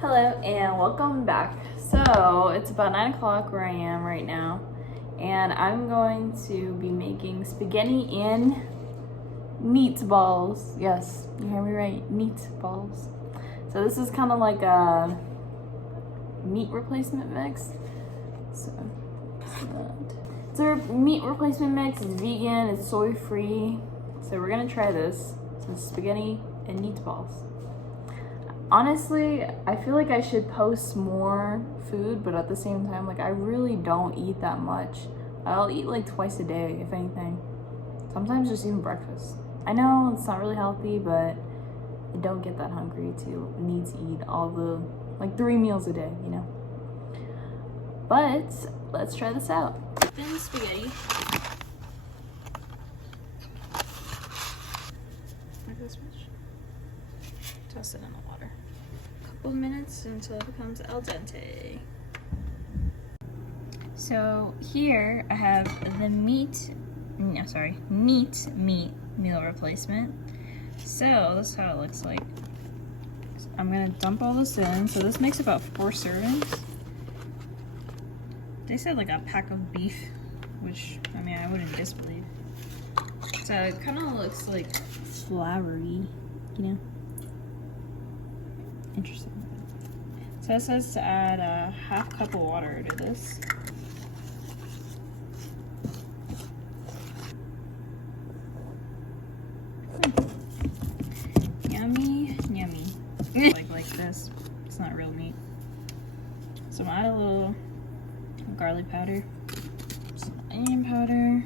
Hello and welcome back. So it's about 9 o'clock where I am right now, and I'm going to be making spaghetti in meatballs. Yes, you hear me right, meatballs. So this is kind of like a meat replacement mix. So it's a meat replacement mix. It's vegan, it's soy free. So we're gonna try this. So spaghetti and meatballs. Honestly, I feel like I should post more food, but at the same time, like, I really don't eat that much. I'll eat like twice a day, if anything. Sometimes just even breakfast. I know it's not really healthy, but I don't get that hungry to need to eat all the, like, 3 meals a day, you know? But let's try this out. Thin spaghetti. Like this much. Toss it in the water. Couple of minutes until it becomes al dente. So here I have the neat meal replacement. So this is how it looks like. So I'm gonna dump all this in. So this makes about 4 servings. They said like a pack of beef, which I mean I wouldn't disbelieve. So it kind of looks like floury, you know. Interesting. So it says to add a half cup of water to this. Yummy, yummy. like this. It's not real meat. So I'm gonna add a little garlic powder, some onion powder,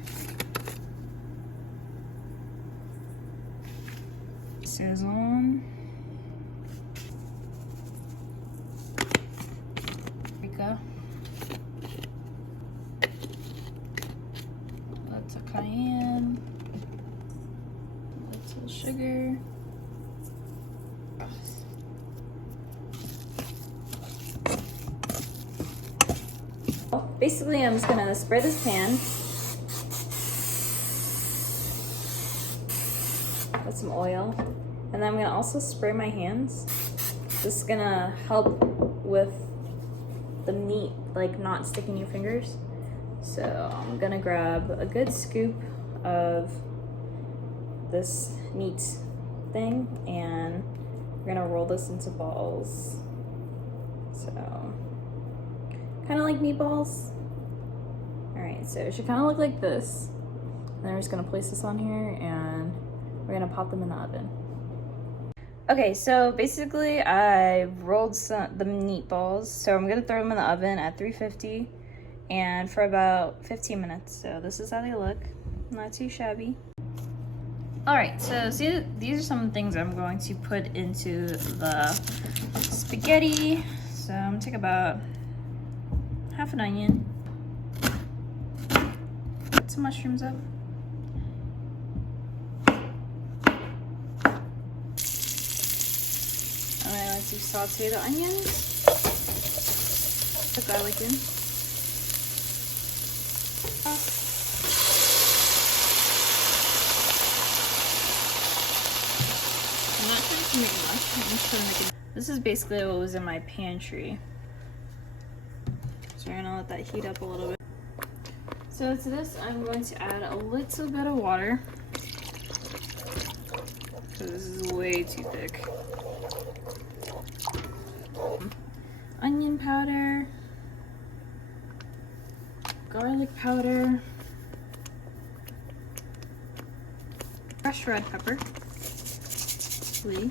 Sazon. Lots of cayenne, little sugar. Basically, I'm just gonna spray this pan with some oil, and then I'm gonna also spray my hands. This is gonna help with the meat, like, not sticking your fingers. So I'm gonna grab a good scoop of this meat thing, and we're gonna roll this into balls. So kind of like meatballs. All right, so it should kind of look like this. And then we're just gonna place this on here, and we're gonna pop them in the oven. Okay, so basically I rolled the meatballs, so I'm gonna throw them in the oven at 350 and for about 15 minutes. So this is how they look, not too shabby. All right, so see, these are some things I'm going to put into the spaghetti. So I'm gonna take about half an onion, put some mushrooms up. To saute the onions, put garlic in. I'm not trying to make much, I'm just trying to make it. This is basically what was in my pantry. So we're gonna let that heat up a little bit. So to this, I'm going to add a little bit of water, because this is way too thick. Onion powder, garlic powder, fresh red pepper, chili,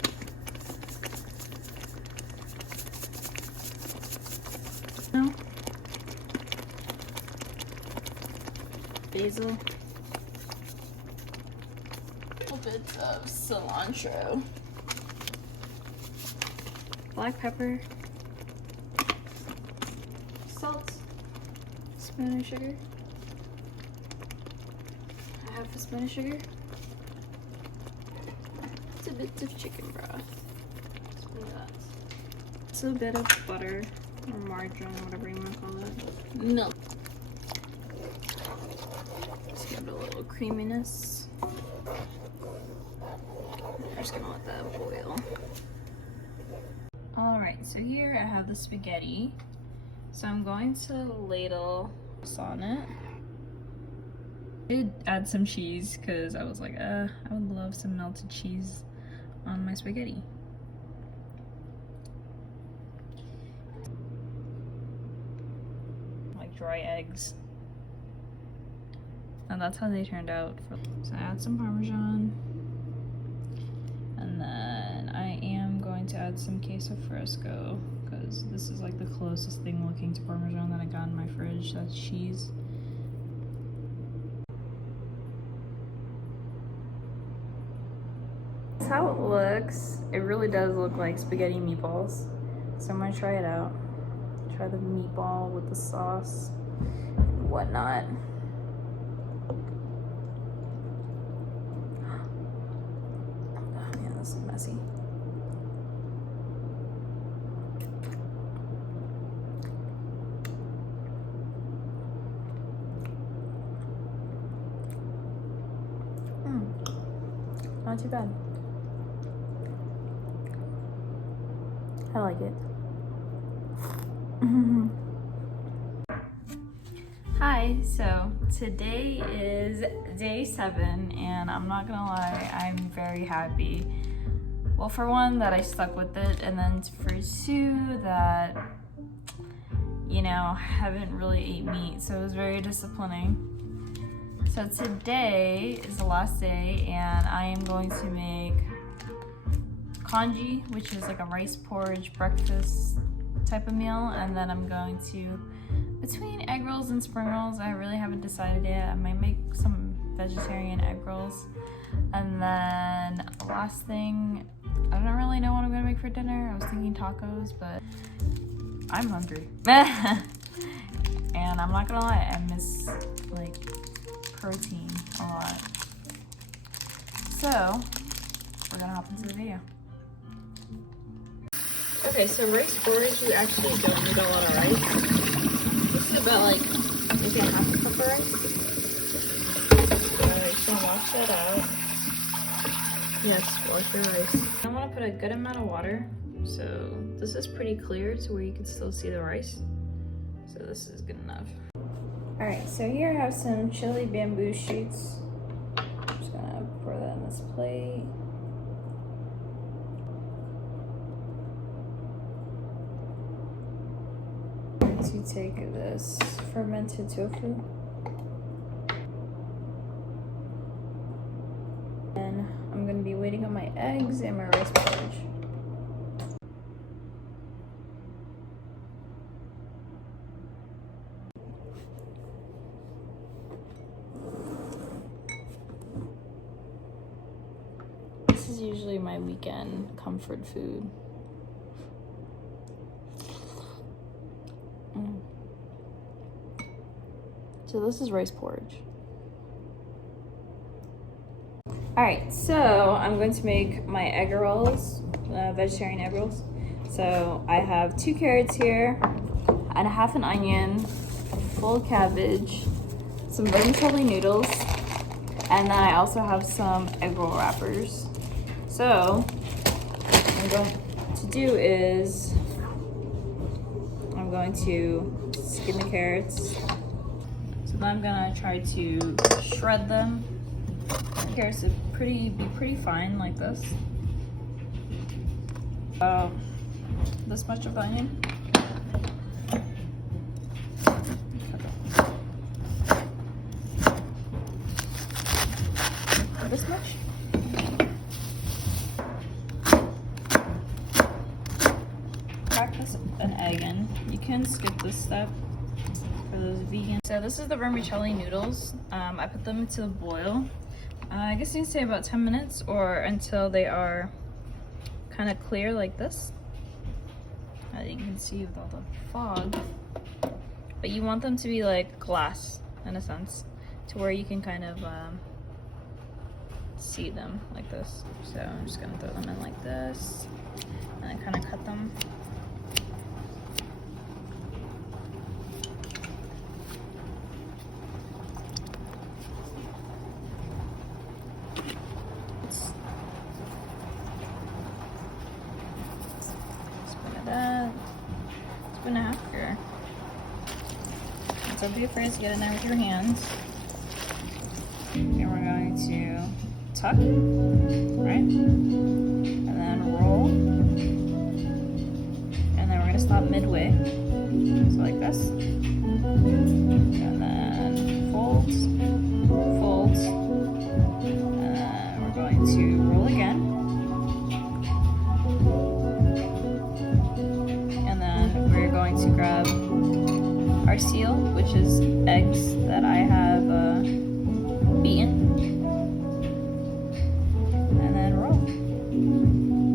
basil, a little bit of cilantro, black pepper, salt, spoon of sugar, half a spoon of sugar, it's a bit of chicken broth, it's a bit of butter or margarine, whatever you want to call it, milk, just give it a little creaminess. I'm just gonna let that boil. Alright, So here I have the spaghetti. So I'm going to ladle this on it. I did add some cheese because I was like, I would love some melted cheese on my spaghetti. Like dry eggs. And that's how they turned out. So add some Parmesan. And then I am going to add some queso fresco because this is like the closest thing looking to Parmesan that I got in my fridge. That's cheese. That's how it looks. It really does look like spaghetti meatballs. So I'm gonna try it out. Try the meatball with the sauce and whatnot. This is messy. Not too bad. I like it. Hi, so today is day 7 and I'm not gonna lie, I'm very happy. Well, for one, that I stuck with it, and then for 2, that, you know, haven't really ate meat, so it was very disciplining. So today is the last day, and I am going to make congee, which is like a rice porridge breakfast type of meal, and then I'm going to, between egg rolls and spring rolls, I really haven't decided yet. I might make some vegetarian egg rolls. And then last thing, I don't really know what I'm gonna make for dinner. I was thinking tacos, but I'm hungry. And I'm not gonna lie, I miss like protein a lot. So we're gonna hop into the video. Okay, so rice porridge, you actually don't need a lot of rice. This is about like maybe a half a cup of rice. So I'm just gonna wash that out. Yes, wash your rice. I want to put a good amount of water. So this is pretty clear to where you can still see the rice. So this is good enough. Alright, so here I have some chili bamboo shoots. I'm just gonna pour that in this plate. I'm going to take this fermented tofu. And I'm going to be waiting on my eggs and my rice porridge. This is usually my weekend comfort food. So this is rice porridge. Alright, so I'm going to make my egg rolls, vegetarian egg rolls. So I have 2 carrots here, and half an onion, a full cabbage, some vermicelli noodles, and then I also have some egg roll wrappers. So what I'm going to do is I'm going to skin the carrots. So then I'm gonna try to shred them. Carrots would be pretty fine like this. This much of onion. This much. Crack an egg in. You can skip this step for those vegans. So this is the vermicelli noodles. I put them into the boil. I guess you can say about 10 minutes or until they are kind of clear like this. You can see with all the fog. But you want them to be like glass in a sense, to where you can kind of see them like this. So I'm just gonna throw them in like this and then kind of cut them. that. Spoon and a half here. So don't be afraid to get in there with your hands. And we're going to tuck, right? And then roll. And then we're gonna stop midway. So like this. And then fold, fold. And then we're going to roll again. And then we're going to grab our seal, which is eggs that I have beaten. And then roll.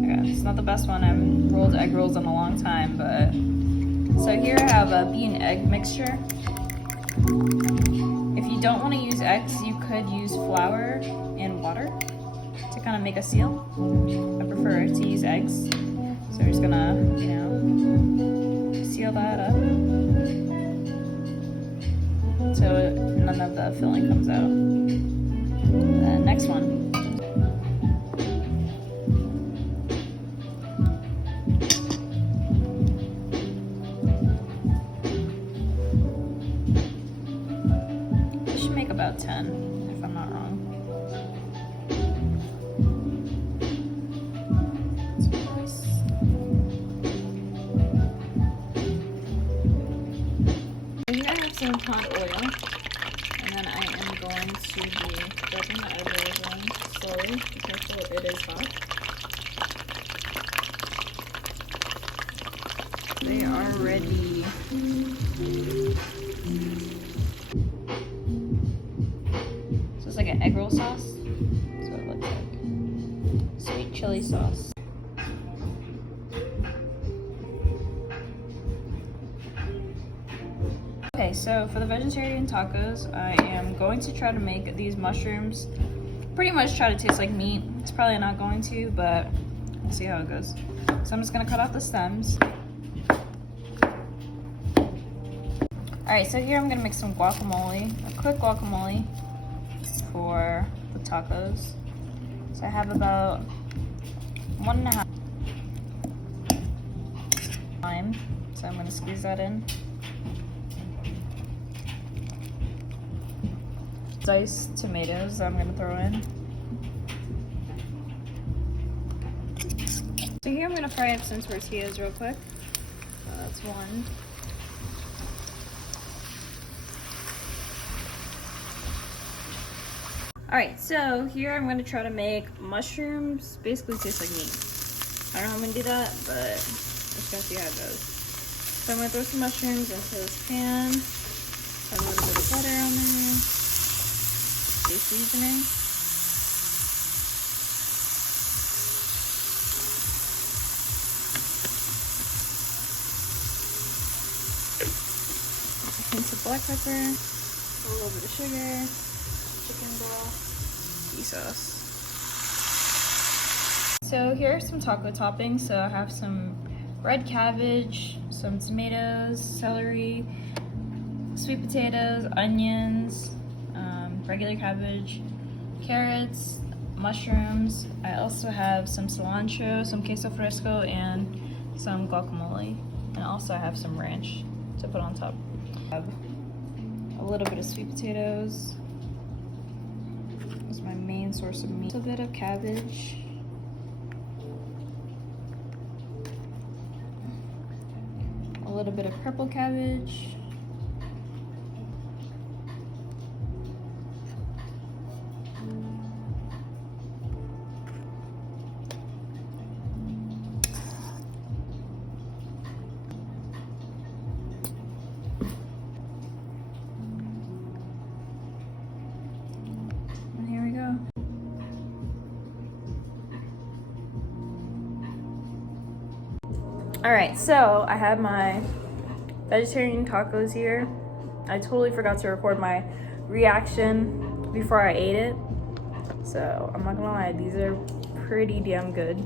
Okay, it's not the best one. I haven't rolled egg rolls in a long time, but so here I have a beaten egg mixture. If you don't want to use eggs, you could use flour and water to kind of make a seal. I prefer to use eggs. So we're just gonna, seal that up so none of the filling comes out. The next one. This should make about 10, if I'm not wrong. Here I have some hot oil, and then I am going to be rubbing the egg rolls in slowly. Be careful, it is hot. They are ready. So it's like an egg roll sauce. That's what it looks like. Sweet chili sauce. Okay, so for the vegetarian tacos, I am going to try to make these mushrooms pretty much try to taste like meat. It's probably not going to, but we'll see how it goes. So I'm just gonna cut out the stems. Alright, so here I'm gonna make some guacamole, a quick guacamole for the tacos. So I have about 1.5 lime, so I'm gonna squeeze that in. Diced tomatoes that I'm gonna throw in. So here I'm gonna fry up some tortillas real quick. So that's one. Alright, so here I'm gonna try to make mushrooms basically taste like meat. I don't know how I'm gonna do that, but let's go see how it goes. So I'm gonna throw some mushrooms into this pan. Put a little bit of butter on there. Seasoning. A hint of black pepper, a little bit of sugar, chicken broth, sea sauce. So here are some taco toppings. So I have some red cabbage, some tomatoes, celery, sweet potatoes, onions, regular cabbage, carrots, mushrooms. I also have some cilantro, some queso fresco, and some guacamole. And also I have some ranch to put on top. I have a little bit of sweet potatoes. This is my main source of meat. A bit of cabbage. A little bit of purple cabbage. Alright, so I have my vegetarian tacos here. I totally forgot to record my reaction before I ate it. So I'm not gonna lie, these are pretty damn good.